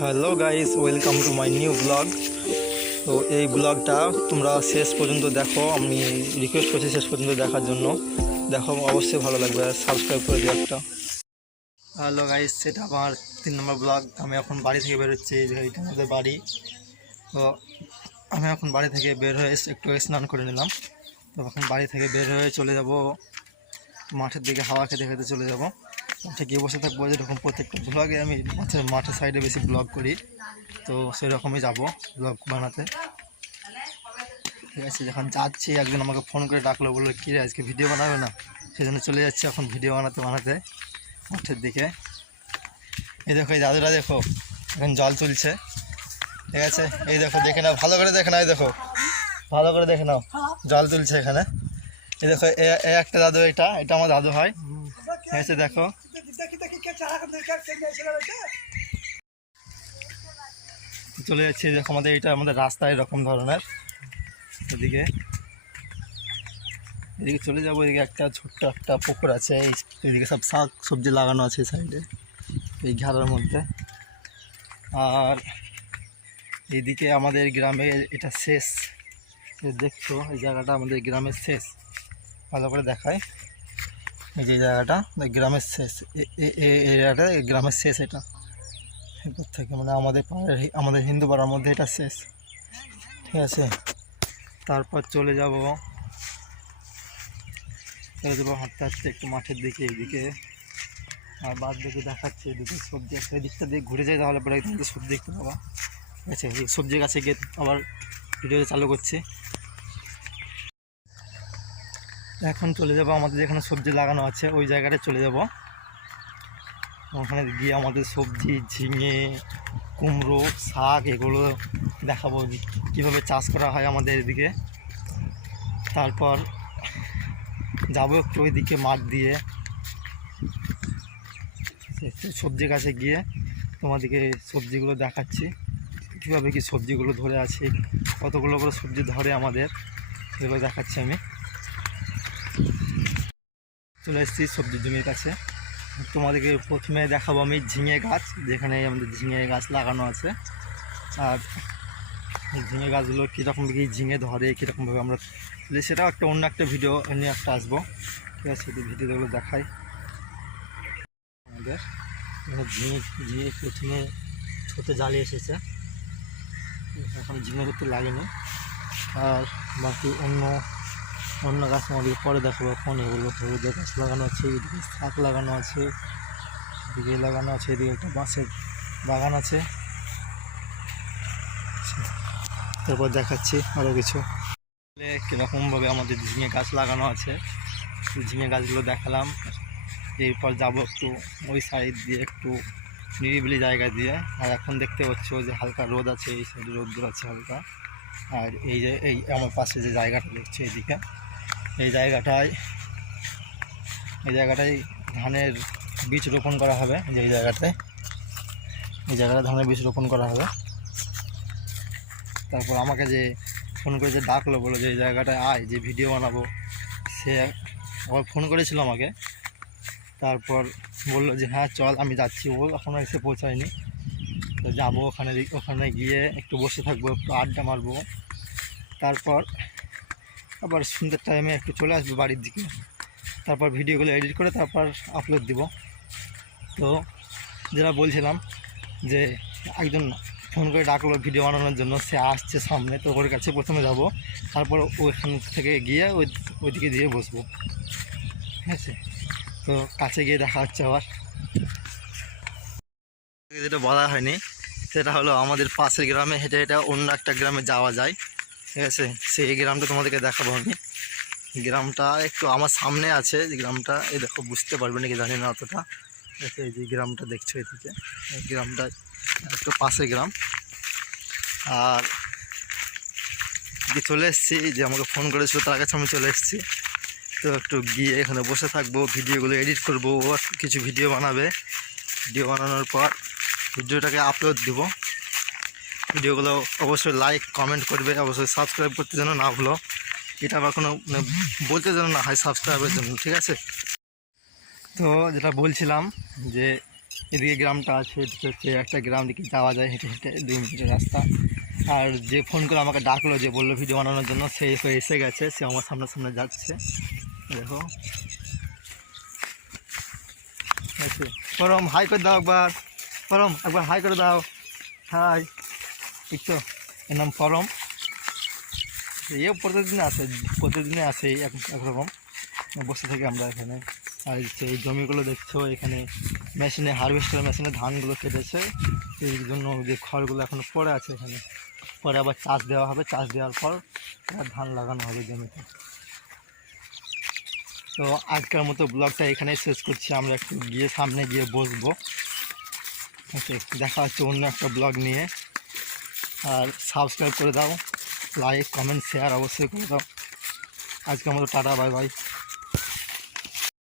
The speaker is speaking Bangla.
Hello guys, welcome to my new blog. তো এই ব্লগটা তোমরা শেষ পর্যন্ত দেখো, আমি রিকোয়েস্ট করছি শেষ পর্যন্ত দেখার জন্য। দেখো, অবশ্যই ভালো লাগবে, আর সাবস্ক্রাইব করে দিও একটা। হ্যালো গাইস, সেটা আমার 3 নম্বর ব্লগ। আমি এখন বাড়ি থেকে বেরোচ্ছি, এইটা আমাদের বাড়ি। তো আমি এখন বাড়ি থেকে বের হয়ে একটু স্নান করে নিলাম। তো এখন বাড়ি থেকে বের হয়ে চলে যাব মাঠের দিকে, হাওয়া খেতে খেতে চলে যাব। গিয়ে বসে থাকবো, যেরকম প্রত্যেকটা ব্লগে আমি মাঠের সাইডে বেশি ব্লগ করি, তো সেরকমই যাব ব্লগ বানাতে। ঠিক আছে, যখন যাচ্ছি একজন আমাকে ফোন করে ডাকলো, বললো কী রে আজকে ভিডিও বানাবে না? সেই জন্য চলে যাচ্ছি এখন ভিডিও বানাতে মাঠের দিকে। এই দেখো, এই দাদুরা দেখো এখন জল তুলছে। ঠিক আছে, এই দেখো, দেখে নাও, ভালো করে দেখে নাও, এই দেখো, ভালো করে দেখে নাও, জল তুলছে এখানে। এই দেখো, এ একটা দাদু, এটা আমার দাদু হয়। ঠিক আছে, দেখো চলে যাচ্ছে। দেখো আমাদের আমাদের রাস্তা এরকম ধরনের। এদিকে চলে যাবো। এদিকে একটা ছোট্ট একটা পুকুর আছে, এইদিকে সব শাক সবজি লাগানো আছে সাইডে, এই ঘেরার মধ্যে। আর এইদিকে আমাদের গ্রামে এটা শেষ, দেখছো এই জায়গাটা আমাদের গ্রামের শেষ। ভালো করে দেখায়, এই যে জায়গাটা গ্রামের শেষ, এরিয়াটা গ্রামের শেষ। এটা এরপর থেকে মানে আমাদের হিন্দু পাড়ার মধ্যে এটা শেষ। ঠিক আছে, তারপর চলে যাবো হাঁটতে হাঁটতে একটু মাঠের দিকে, এইদিকে। আর বাদ দিকে দেখাচ্ছে এদিকে সবজি, একটা দিকটা দিয়ে ঘুরে যায়, তাহলে পরে একদম সবজি দেখতে পাবা। ঠিক আছে, এই সবজি গাছে গিয়ে আবার ভিডিও চালু করছি। এখন চলে যাব আমাদের যেখানে সবজি লাগানো আছে ওই জায়গাটায় চলে যাব। ওখানে গিয়ে আমাদের সবজি, ঝিঙে, কুমড়ো, শাক এগুলো দেখাবো কীভাবে চাষ করা হয় আমাদের এদিকে। তারপর যাবো একটু ওইদিকে মাঠ দিয়ে, সবজি গাছে গিয়ে তোমাদেরকে সবজিগুলো দেখাচ্ছি, কীভাবে কি সবজিগুলো ধরে আছে, কতগুলো করে সবজি ধরে আমাদের, এগুলো দেখাচ্ছি আমি। চলে এসেছি সবজি জমির কাছে। তোমাদেরকে প্রথমে দেখাবো আমি ঝিঙে গাছ, যেখানে আমাদের ঝিঙে গাছ লাগানো আছে। আর এই ঝিঙে গাছগুলো কীরকম কি ঝিঙে ধরে, কীরকমভাবে আমরা, সেটাও একটা অন্য একটা ভিডিও নিয়ে একটা আসবো। ঠিক আছে, ভিডিওগুলো দেখাই আমাদের। ঝিঙে প্রথমে ছোটো জালি এসেছে, এখন ঝিঙে করতে লাগেনি। আর বাকি অন্য গাছ আমাদের পরে দেখাবো। এখন এগুলো হলুদের গাছ লাগানো আছে, এদিকে শাক লাগানো আছে, এদিকে লাগানো আছে, এদিকে একটা বাঁশের বাগান আছে। তারপর দেখাচ্ছি আরও কিছু কীরকমভাবে আমাদের ঝিঙে গাছ লাগানো আছে। ঝিঙে গাছগুলো দেখালাম। এরপর যাবো একটু ওই সাইড দিয়ে, একটু নিরিবিলি জায়গা দিয়ে। আর এখন দেখতে পাচ্ছ যে হালকা রোদ আছে, এই সাইডে রোদ্দুর আছে হালকা। আর এই আমার পাশে যে জায়গাটা দেখছি এইদিকে, এই জায়গাটায় ধানের বীজ রোপণ করা হবে। এই জায়গাটায় ধানের বীজ রোপণ করা হবে। তারপর আমাকে যে ফোন করে যে ডাকলো, বলো যে এই জায়গাটায় আয়, যে ভিডিও বানাবো, সে আবার ফোন করেছিল আমাকে। তারপর বললো যে হ্যাঁ চল, আমি যাচ্ছি। ও এখনও এসে পৌঁছায়নি, তো যাবো ওখানে গিয়ে একটু বসে থাকবো, একটু আড্ডা মারবো। তারপর আবার সন্ধ্যের টাইমে একটু চলে আসবো বাড়ির দিকে। তারপর ভিডিওগুলো এডিট করে তারপর আপলোড দিব। তো যেটা বলছিলাম যে একজন ফোন করে ডাকলো ভিডিও বানানোর জন্য, সে আসছে সামনে, তো ওর কাছে প্রথমে যাব। তারপর ওইখান থেকে গিয়ে ওইদিকে দিয়ে বসবো। ঠিক আছে, তো কাছে গিয়ে দেখা হচ্ছে আবার। যেটা বলা হয়নি সেটা হলো আমাদের পাশের গ্রামে হেঁটে হেঁটে অন্য একটা গ্রামে যাওয়া যায়। ঠিক আছে, সেই গ্রামটা তোমাদেরকে দেখাবো আমি। গ্রামটা একটু আমার সামনে আছে, যে গ্রামটা এই দেখো, বুঝতে পারবে নাকি জানি না অতটা। এই যে গ্রামটা দেখছো এদিকে, এই গ্রামটা একটু পাশের গ্রাম। আর চলে এসেছি, যে আমাকে ফোন করেছিল তার কাছে আমি চলে এসেছি। তো একটু গিয়ে এখানে বসে থাকবো, ভিডিওগুলো এডিট করবো, ও কিছু ভিডিও বানাবে। ভিডিও বানানোর পর ভিডিওটাকে আপলোড দিব। ভিডিওগুলো অবশ্যই লাইক কমেন্ট করবে, অবশ্যই সাবস্ক্রাইব করতে যেন না ভুলো। এটা আবার কোনো বলতে যেন না হয় সাবস্ক্রাইবের জন্য। ঠিক আছে, তো যেটা বলছিলাম যে এদিকে গ্রামটা আছে, এদিকে হচ্ছে একটা গ্রাম দিকে যাওয়া যায় হেঁটে হেঁটে 2 মিনিটের রাস্তা। আর যে ফোন করে আমাকে ডাকলো, যে বললো ভিডিও বানানোর জন্য, সে এসে গেছে, সে আমার সামনে সামনে যাচ্ছে। দেখো আছে। পরম হাই করে দাও একবার, পরম একবার হাই করে দাও, হাই। বুঝছো, এর নাম পরম। প্রতিদিনে আসে একরকম বসে থাকি আমরা এখানে। আর এই জমিগুলো দেখছো, এখানে মেশিনে, হারভেস্টার মেশিনে ধানগুলো কেটেছে, এই জন্য যে খড়গুলো এখনো পড়ে আছে এখানে। পরে আবার চাষ দেওয়া হবে, চাষ দেওয়ার পর ধান লাগানো হবে জমিতে। তো আজকের মতো ব্লগটা এখানেই শেষ করছি। আমরা একটু সামনে গিয়ে বসবো। দেখা হচ্ছে অন্য একটা ব্লগ নিয়ে। আর সাবস্ক্রাইব করে দাও, লাইক কমেন্ট শেয়ার অবশ্যই করে দাও। আজকের মতো টাটা, বাই বাই।